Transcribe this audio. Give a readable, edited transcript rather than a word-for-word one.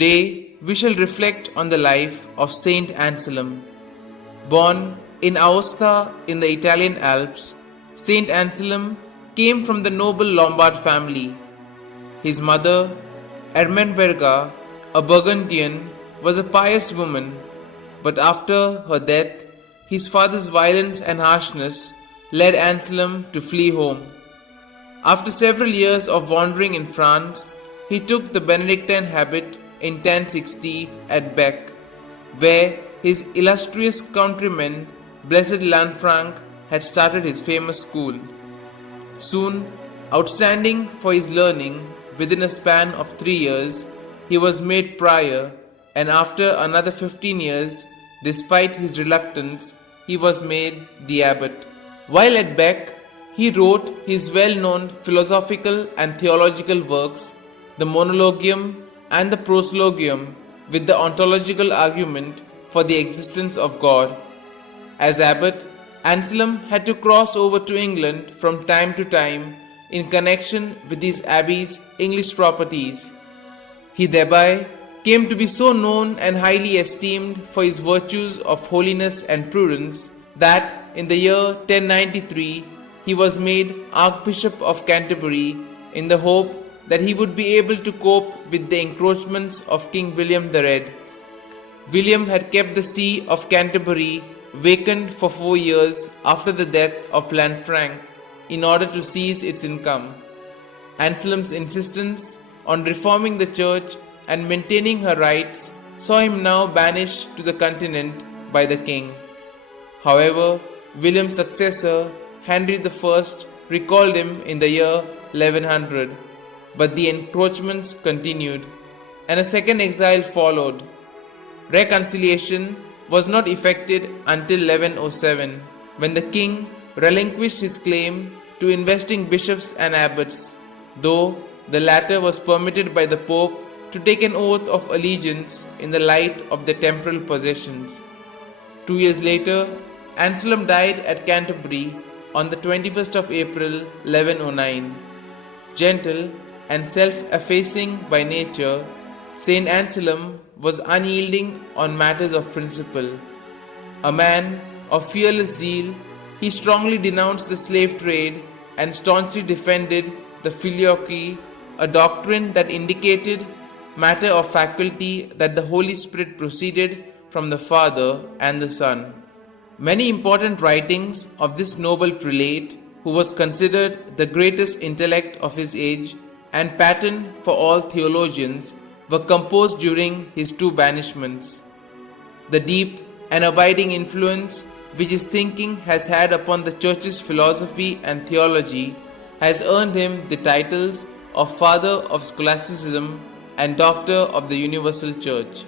Today, we shall reflect on the life of St Anselm. Born in Aosta in the Italian Alps, St Anselm came from the noble Lombard family. His mother, Ermenberga, a Burgundian, was a pious woman, but after her death, his father's violence and harshness led Anselm to flee home. After several years of wandering in France, he took the Benedictine habit in 1060 at Bec, where his illustrious countryman, Blessed Lanfranc, had started his famous school. Soon, outstanding for his learning, within a span of 3 years, he was made prior, and after another 15 years, despite his reluctance, he was made the abbot. While at Bec, he wrote his well-known philosophical and theological works, the Monologium and the Proslogium, with the ontological argument for the existence of God. As abbot, Anselm had to cross over to England from time to time in connection with his abbey's English properties. He thereby came to be so known and highly esteemed for his virtues of holiness and prudence that in the year 1093 he was made Archbishop of Canterbury in the hope that he would be able to cope with the encroachments of King William the Red. William had kept the see of Canterbury vacant for 4 years after the death of Lanfranc in order to seize its income. Anselm's insistence on reforming the church and maintaining her rights saw him now banished to the continent by the king. However, William's successor, Henry I, recalled him in the year 1100, but the encroachments continued, and a second exile followed. Reconciliation was not effected until 1107, when the king relinquished his claim to investing bishops and abbots, though the latter was permitted by the Pope to take an oath of allegiance in the light of their temporal possessions. 2 years later, Anselm died at Canterbury on the 21st of April 1109. Gentle and self-effacing by nature, St. Anselm was unyielding on matters of principle. A man of fearless zeal, he strongly denounced the slave trade and staunchly defended the filioque, a doctrine that indicated matter of faculty that the Holy Spirit proceeded from the Father and the Son. Many important writings of this noble prelate, who was considered the greatest intellect of his age and pattern for all theologians, were composed during his 2 banishments. The deep and abiding influence which his thinking has had upon the Church's philosophy and theology has earned him the titles of Father of Scholasticism and Doctor of the Universal Church.